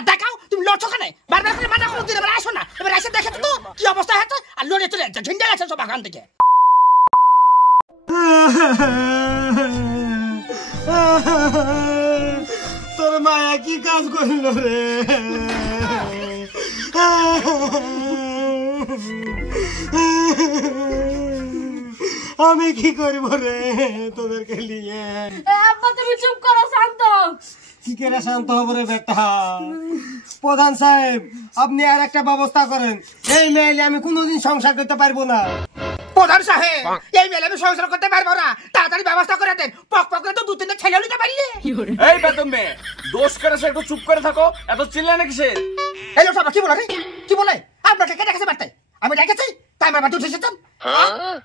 আর দেখাও তুমি লড়ছো কেন? বারবার করে মানা করো, এবার আসো না। এবার এসে দেখে তো কি অবস্থা হয়েছে, আর লড়ে চলে যাচ্ছে, ঝিন্ডা গেছে সব এখান থেকে। তোর মায়া কি কাজ করল রে? আমি কি করব রে তোদেরকে নিয়ে? আব্বা তুমি চুপ করো, শান্ত হও। কি করে শান্ত হবো রে বেটা? প্রধান সাহেব আপনি আর একটা ব্যবস্থা করেন, এই মেয়েলে আমি কোনোদিন সংসার করতে পারবো না। প্রধান সাহেব এই মেলে আমি সংসার করতে পারবো না, তাড়াতাড়ি ব্যবস্থা করে দেন। পক পক করে তো 2-3টা ছেলে নিতে পারলে। এই বেতন মেয়ে দোষ করেছে, একটু চুপ করে থাকো, এত চিল্লানো কিসের? এই লোক কি বলে রে, কি বলে? আপনাকে কে দেখেছে বাড়তে? আমি দেখেছি তাই আমার বাড়িতে উঠেছেন।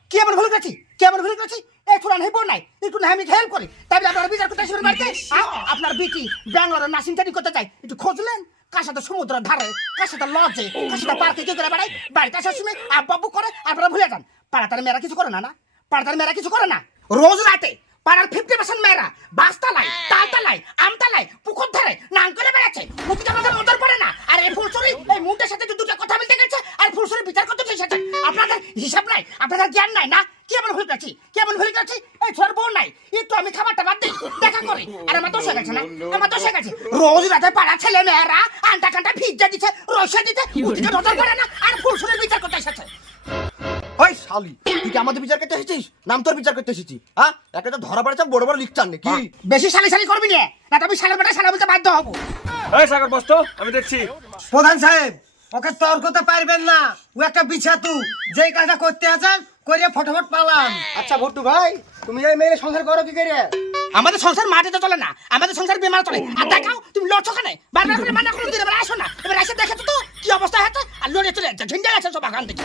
কি এমন ভুল করেছি, কি এমন ভুল করেছি? একটু না বোন নাই, একটু না আমি হেল্প করি, তাই আপনারা বিচার করতে শুরু বাড়িতে। আপনার বিটি ব্যাঙ্গালোর নাসিমটানি করতে চাই, একটু খোঁজলেন কার সাথে সমুদ্রের ধারে, কার সাথে লজে, কার সাথে পার্কে কি করে বেড়াই, বাড়িতে আসার সময় আব্বাব্বু করে আপনারা ভুলে যান। পাড়াতার মেয়েরা কিছু করে না, না পাড়াতার মেয়েরা কিছু করে না। রোজ রাতে পাড়ার 50% মেয়েরা বাসতালায়, তালতালায়, আমতালায়, পুকুর ধারে নাম করে বেড়াচ্ছে, মুখে আমাদের নজর পড়ে না। আর এই ফুলসুরি এই মুখের সাথে দুটো কথা বলতে গেছে, আর ফুলসুরি বিচার করতে এসেছেন। আপনাদের হিসাব নাই, আপনাদের জ্ঞান নাই না? কেমন ভুল গেছি, কেমন ভুল গেছি? এই ছোট বোন নাই, একটু আমি খাবারটা বাদ দিই, দেখা করি। আর আমার দোষ হয়ে গেছে না, আমার দোষ হয়ে গেছে। রোজ রাতে পাড়া ছেলে মেয়েরা আন্টা কান্টা পিজ্জা দিচ্ছে, রসা দিচ্ছে, মুখে নজর পড়ে না, আর ফুলসুরি বিচার করতে এসেছে। ওই শালি তুই কি আমাদের বিচার করতে এসেছিস? নাম তোর বিচার করতে এসেছি? হ্যাঁ একটা তো ধরা পড়েছে বড় বড় লিখতার নাকি? বেশি শালি শালি করবি না, না তো আমি শালের বেটা শালা বলতে বাধ্য হবো। এই সাগর বস তো, আমি দেখছি। প্রধান সাহেব ওকে তর্কতে পারবেন না, ও একটা বিছাতু, যেই কাজটা করতে আছেন করে ফটাফট পালাম। আচ্ছা ভট্টু ভাই তুমি এই মেয়ে সংসার করো কি করে? আমাদের সংসার মাটিতে চলে না, আমাদের সংসার বিমানে চলে। আর দেখাও তুমি লড়ছো কেন? বারবার করে মানা করো, এবার আসো না। এবার এসে দেখে তো কি অবস্থা হয়েছে, আর লড়ে চলে যাচ্ছে, ঝিন্ডা গেছে সব এখান থেকে।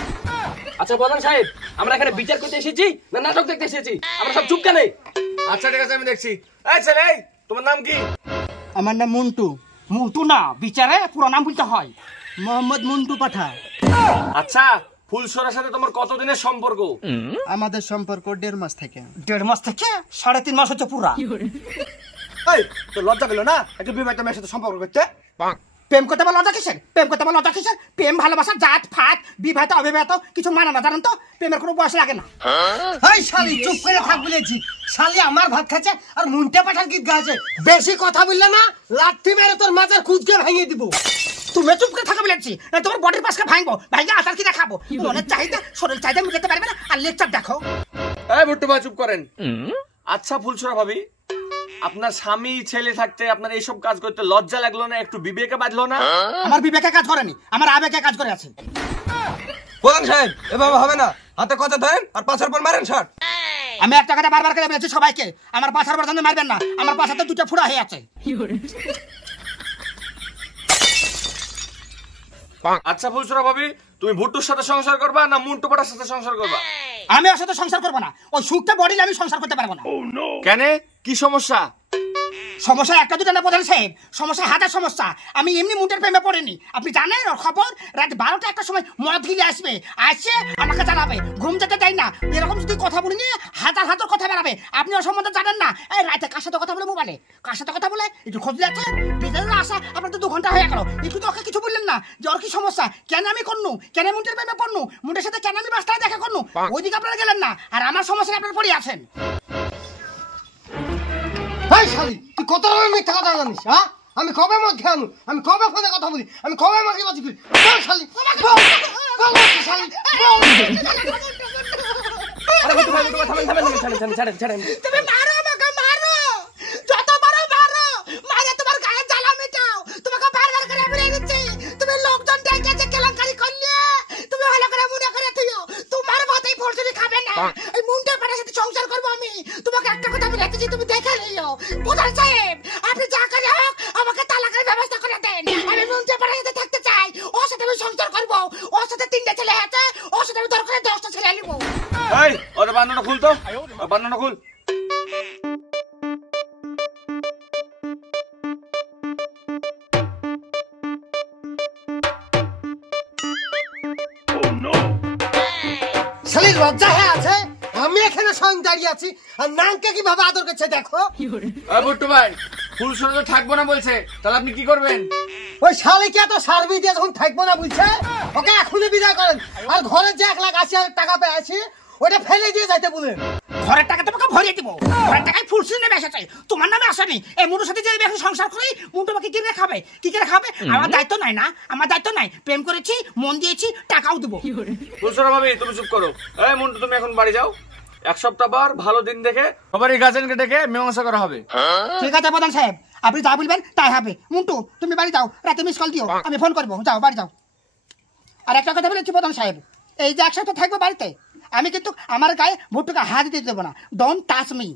আচ্ছা প্রধান সাহেব আমরা এখানে বিচার করতে এসেছি না নাটক দেখতে এসেছি? আমরা সব চুপ কেন? আচ্ছা ঠিক আছে আমি দেখছি। এই ছেলে এই তোমার নাম কি? আমার নাম মন্টু। মন্টু না, বিচারে পুরো নাম বলতে হয়, মোহাম্মদ মন্টু পাঠা। আচ্ছা ফুলসরার সাথে তোমার কতদিনের সম্পর্ক? আমাদের সম্পর্ক 1.5 মাস থেকে। 1.5 মাস থেকে 3.5 মাস হচ্ছে পুরা। এই তোর লজ্জা পেলো না একটা বিবাহিত মেয়ের সাথে সম্পর্ক করতে? প্রেম করতে বল লজ্জা কিসের? প্রেম করতে বল লজ্জা কিসের? প্রেম ভালোবাসা জাত ফাত বিবাহিত অবিবাহিত কিছু মানে না, জানেন তো? প্রেমের কোনো বয়স লাগে না। এই শালি চুপ করে থাক বলেছি, শালি আমার ভাত খাচ্ছে আর মুন্টে পাঠার গীত গাইছে। বেশি কথা বললে না লাঠি মেরে তোর মাথার কুচকে ভেঙে দিব। তুমি চুপ করে থাকা বলেছি, না তোমার বডির পাশকে ভাঙবো, ভাঙে আচার কি দেখাবো? মনের চাহিদা শরীর চাহিদা মিটাতে পারবে না, আর লেকচার দেখো। এই ভুট্টু ভাই চুপ করেন। আচ্ছা ফুলসরা ভাবি আপনার স্বামী ছেলে থাকতে আপনার এইসব কাজ করতে লজ্জা লাগলো না, একটু বিবেকে বাঁধলো না? আমার বিবেকে কাজ করেনি, আমার আবেগে কাজ করে আছে। প্রধান সাহেব এভাবে হবে না, হাতে কথা ধরেন আর পাছার পর মারেন শট। আমি একটা কথা বারবার করে বলেছি সবাইকে, আমার পাছার পর জানতে মারবেন না, আমার পাছাতে 2টা ফুড়া হয়ে আছে। আচ্ছা ফুলসরা ভাবি তুমি ভুট্টুর সাথে সংসার করবা না মুন্টু পাটার সাথে সংসার করবা? আমি ওর সাথে সংসার করবো না, ওই সুখটা বডিলে আমি সংসার করতে পারবো না। কেন কি সমস্যা? সমস্যা একটা দুটো না প্রধান সাহেব, সমস্যা হাজার সমস্যা। আমি এমনি মুন্ডের প্রেমে পড়িনি, আপনি জানেন ওর খবর? রাত 12টা একটা সময় মদ গিলে আসবে, আসে আমাকে জানাবে, ঘুম যেতে দেয় না। এরকম যদি কথা বলি নিয়ে হাজার হাজার কথা বেরাবে। আপনি ওর সম্বন্ধে জানেন না। এই রাতে কার সাথে কথা বলে মোবাইলে, কার সাথে কথা বলে একটু খোঁজ আছে। বিকেলে আসা আপনার তো 2 ঘন্টা হয়ে গেল, একটু তো ওকে কিছু বললেন না যে ওর কি সমস্যা, কেন আমি করনু, কেন মুন্ডের প্রেমে পড়নু, মুন্ডের সাথে কেন আমি বাসটায় দেখা করনু, ওইদিকে আপনারা গেলেন না, আর আমার সমস্যা আপনারা পড়ে আছেন। এই শালি তুই কত রকমের মিথ্যা কথা জানিস? হ্যাঁ আমি কবে মদ খেয়ানো, আমি কবে ফোনে কথা বলি, আমি কবে মাকে বাজি করি? শালি শালি আরে ভুট্টু ভাই থামেন ছাড়েন। তুমি মারো আমাকে, মারো যত মারো মারো, মারে তোমার গায়ে জ্বালা মেটাও। তোমাকে বারবার করে বলে দিচ্ছি, তুমি লোকজন ডেকেছে কেলেঙ্কারি করলে, তুমি ভালো করে মনে করে দিও, তোমার ভাতেই ফরসুরি খাবে না। এই মুন্ডের পাড়ার সাথে সংসার করবো আমি। তোমাকে একটা কথা বলে দিচ্ছি, তুমি দেখে নিও। প্রধান সাহেব আপনি যা করে হোক আমাকে তালাকের ব্যবস্থা করে দেন। আমি মুন্ডের পাড়ার সাথে থাকতে চাই, ওর সাথে আমি সংসার করবো। ওর সাথে 3টা ছেলে আছে, ওর সাথে আমি দরকারে 10টা ছেলে নিবো। এই ওটা বান্নাটা খুল তো, বান্নাটা খুল। শালি লজ্জা হয়ে আছে, আমি এখানে সঙ্গ দাঁড়িয়ে আছি আর নামকে কিভাবে আদর করছে দেখো। ভুট্টু ভাই ফুলসরা তো থাকবো না বলছে, তাহলে আপনি কি করবেন? ওই শালিকে এত সার্ভিস দিয়ে যখন থাকবো না বুঝছে, ওকে এখনই বিদায় করেন। আর ঘরে যে 1,80,000 টাকা পেয়েছি ওটা ফেলে দিয়ে যাইতে বলেন। ঘরের টাকা তোমাকে ভরিয়ে দিব, ঘরের টাকায় ফুলসি নেমে এসেছে, তোমার নামে আসেনি। এই মুন্টুর সাথে যে এখন সংসার করি, মুন্টু আমাকে কি করে খাবে, কি করে খাবে? আমার দায়িত্ব নাই না, আমার দায়িত্ব নাই। প্রেম করেছি, মন দিয়েছি, টাকাও দেবো। ফুলছড়া ভাবি তুমি চুপ করো। এই মন্টু তুমি এখন বাড়ি যাও, 1 সপ্তাহ পর ভালো দিন দেখে সবারই গার্জেনকে ডেকে মীমাংসা করা হবে। ঠিক আছে প্রধান সাহেব, আপনি যা বলবেন তাই হবে। মুন্টু তুমি বাড়ি যাও, রাতে মিস কল দিও, আমি ফোন করবো। যাও বাড়ি যাও। আর একটা কথা বলেছি প্রধান সাহেব, এই যে 1 সপ্তাহ থাকবো বাড়িতে, আমি কিন্তু আমার গায়ে ভুট্টুকে হাত দিতে দেবো না। Don't touch me.